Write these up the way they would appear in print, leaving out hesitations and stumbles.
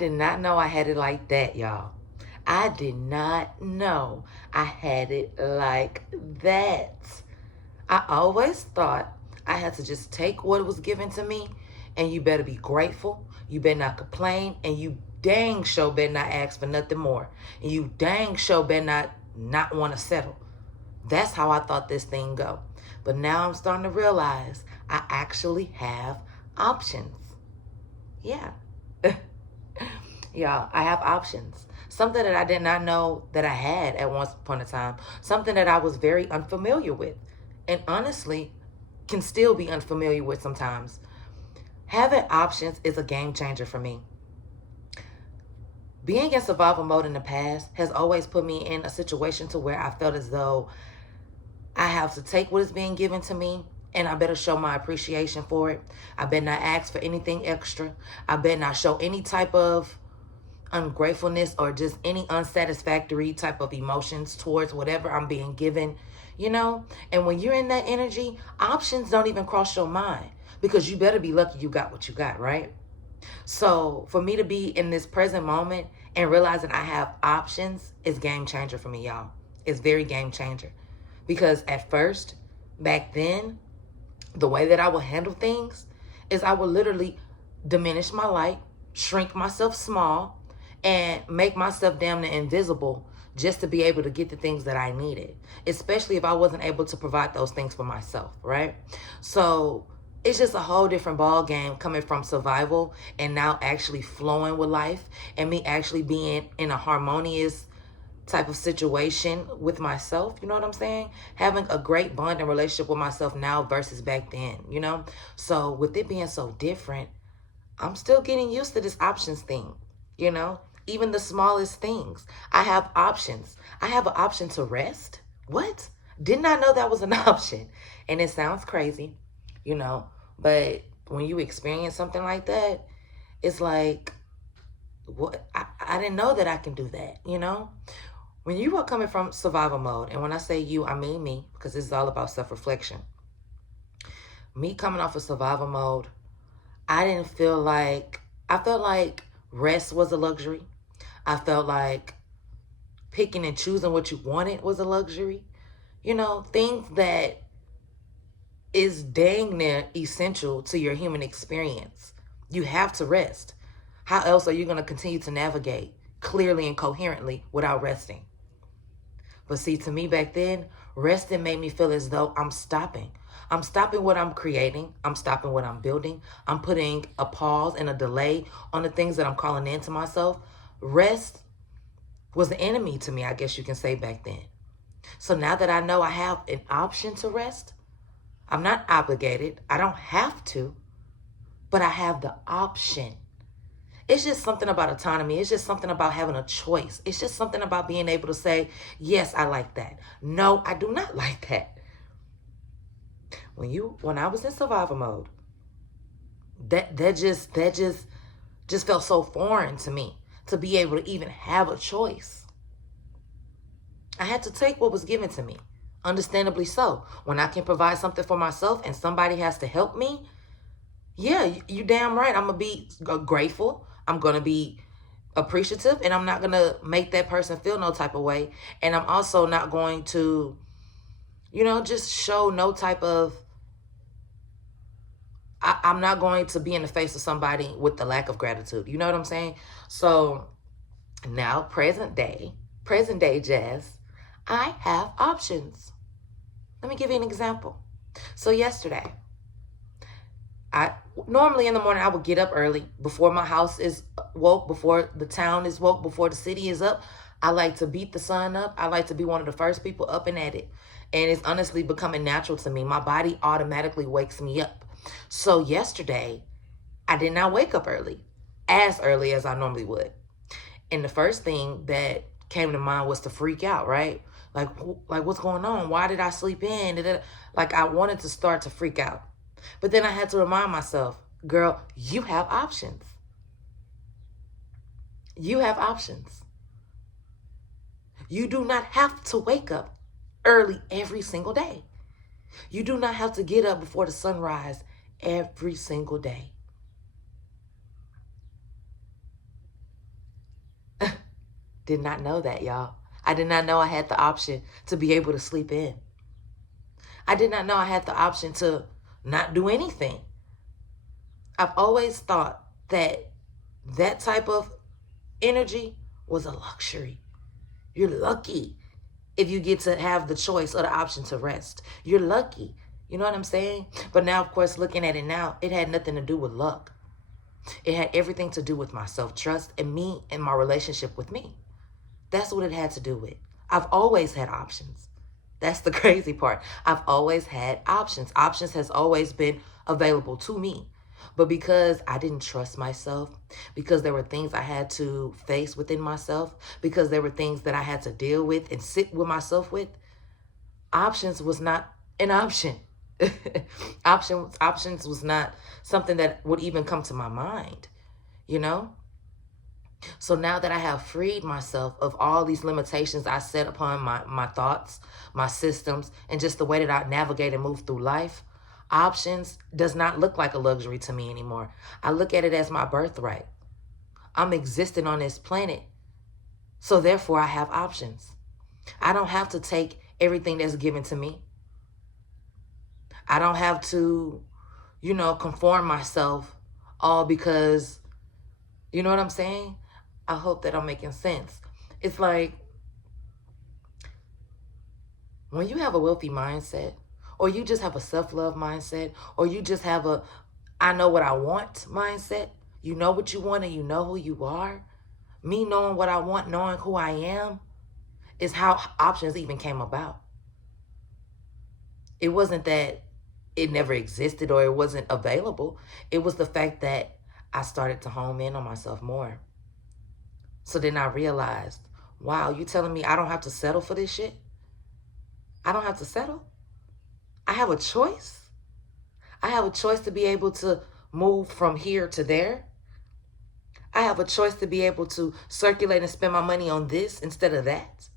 did not know I had it like that, y'all. I did not know I had it like that. I always thought I had to just take what was given to me, and you better be grateful. You better not complain, and you dang sure better not ask for nothing more. And you dang sure better not want to settle. That's how I thought this thing go. But now I'm starting to realize I actually have options. Yeah. Y'all, I have options. Something that I did not know that I had at one point in time. Something that I was very unfamiliar with. And honestly, can still be unfamiliar with sometimes. Having options is a game changer for me. Being in survival mode in the past has always put me in a situation to where I felt as though I have to take what is being given to me, and I better show my appreciation for it. I better not ask for anything extra. I better not show any type of ungratefulness or just any unsatisfactory type of emotions towards whatever I'm being given, you know? And when you're in that energy, options don't even cross your mind because you better be lucky you got what you got, right? So for me to be in this present moment and realizing I have options is game changer for me, y'all. It's very game changer. Because at first, back then, the way that I would handle things is I would literally diminish my light, shrink myself small, and make myself damn near invisible just to be able to get the things that I needed, especially if I wasn't able to provide those things for myself, right? So it's just a whole different ball game coming from survival and now actually flowing with life and me actually being in a harmonious type of situation with myself, you know what I'm saying? Having a great bond and relationship with myself now versus back then, you know? So with it being so different, I'm still getting used to this options thing, you know? Even the smallest things. I have options. I have an option to rest. What? Did not know that was an option. And it sounds crazy, you know, but when you experience something like that, it's like, what? I didn't know that I can do that, you know? When you are coming from survival mode, and when I say you, I mean me, because this is all about self-reflection. Me coming off of survival mode, I felt like rest was a luxury. I felt like picking and choosing what you wanted was a luxury. You know, things that is dang near essential to your human experience. You have to rest. How else are you going to continue to navigate clearly and coherently without resting? But see, to me back then, resting made me feel as though I'm stopping. I'm stopping what I'm creating. I'm stopping what I'm building. I'm putting a pause and a delay on the things that I'm calling into myself. Rest was the enemy to me, I guess you can say back then. So now that I know I have an option to rest, I'm not obligated. I don't have to, but I have the option. It's just something about autonomy. It's just something about having a choice. It's just something about being able to say, yes, I like that. No, I do not like that. When I was in survival mode, that just felt so foreign to me to be able to even have a choice. I had to take what was given to me. Understandably so. When I can provide something for myself and somebody has to help me, yeah, you damn right. I'm going to be grateful. I'm going to be appreciative, and I'm not going to make that person feel no type of way. And I'm also not going to, just show no type of, I'm not going to be in the face of somebody with the lack of gratitude. You know what I'm saying? So now, present day Jazz, I have options. Let me give you an example. So yesterday, I normally in the morning I would get up early before my house is woke, before the town is woke, before the city is up. I like to beat the sun up. I like to be one of the first people up and at it. And it's honestly becoming natural to me. My body automatically wakes me up. So yesterday, I did not wake up as early as I normally would. And the first thing that came to mind was to freak out, right? Like what's going on? Why did I sleep in? Like I wanted to start to freak out. But then I had to remind myself, girl, you have options. You have options. You do not have to wake up early every single day. You do not have to get up before the sunrise every single day. Did not know that, y'all. I did not know I had the option to be able to sleep in. I did not know I had the option to not do anything. I've always thought that that type of energy was a luxury. You're lucky if you get to have the choice or the option to rest. You're lucky. You know what I'm saying? But now, of course, looking at it now, it had nothing to do with luck. It had everything to do with my self-trust and me and my relationship with me. That's what it had to do with. I've always had options. That's the crazy part. I've always had options. Options has always been available to me. But because I didn't trust myself, because there were things I had to face within myself, because there were things that I had to deal with and sit with myself with, options was not an option. Options was not something that would even come to my mind, you know? So now that I have freed myself of all these limitations I set upon my thoughts, my systems, and just the way that I navigate and move through life, options does not look like a luxury to me anymore. I look at it as my birthright. I'm existing on this planet, so therefore I have options. I don't have to take everything that's given to me. I don't have to, conform myself all because, you know what I'm saying? I hope that I'm making sense. It's like when you have a wealthy mindset, or you just have a self-love mindset, or you just have a I know what I want mindset, you know what you want and you know who you are. Me knowing what I want, knowing who I am, is how options even came about. It wasn't that it never existed or it wasn't available. It was the fact that I started to home in on myself more. So then I realized, wow, you telling me I don't have to settle for this shit? I don't have to settle? I have a choice? I have a choice to be able to move from here to there. I have a choice to be able to circulate and spend my money on this instead of that.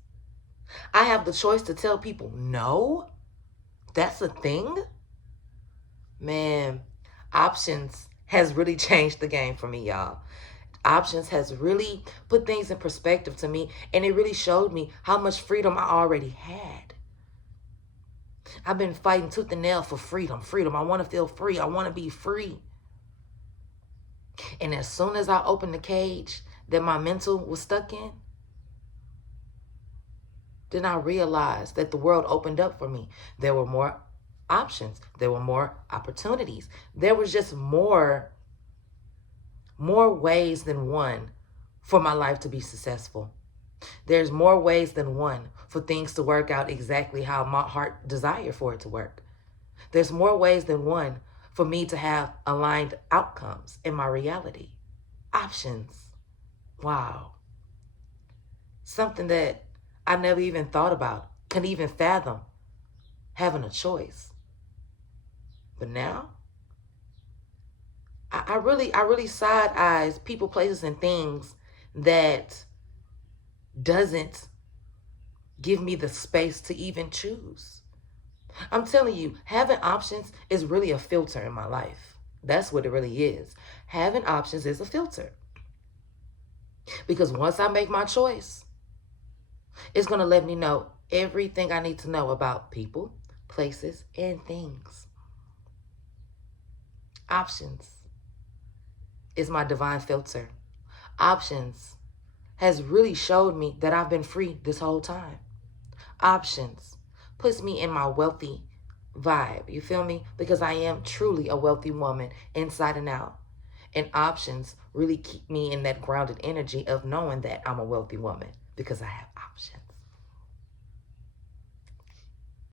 I have the choice to tell people, no, that's a thing. Man, options has really changed the game for me, y'all. Options has really put things in perspective to me, and it really showed me how much freedom I already had. I've been fighting tooth and nail for freedom. I want to feel free. I want to be free. And as soon as I opened the cage that my mental was stuck in, then I realized that the world opened up for me. There were more options. There were more opportunities. There was just more ways than one for my life to be successful. There's more ways than one for things to work out exactly how my heart desired for it to work. There's more ways than one for me to have aligned outcomes in my reality. Options. Wow. Something that I never even thought about, couldn't even fathom having a choice. But now, I really side eyes people, places, and things that doesn't give me the space to even choose. I'm telling you, having options is really a filter in my life. That's what it really is. Having options is a filter. Because once I make my choice, it's going to let me know everything I need to know about people, places, and things. Options is my divine filter. Options has really showed me that I've been free this whole time. Options puts me in my wealthy vibe. You feel me? Because I am truly a wealthy woman inside and out. And options really keep me in that grounded energy of knowing that I'm a wealthy woman because I have options.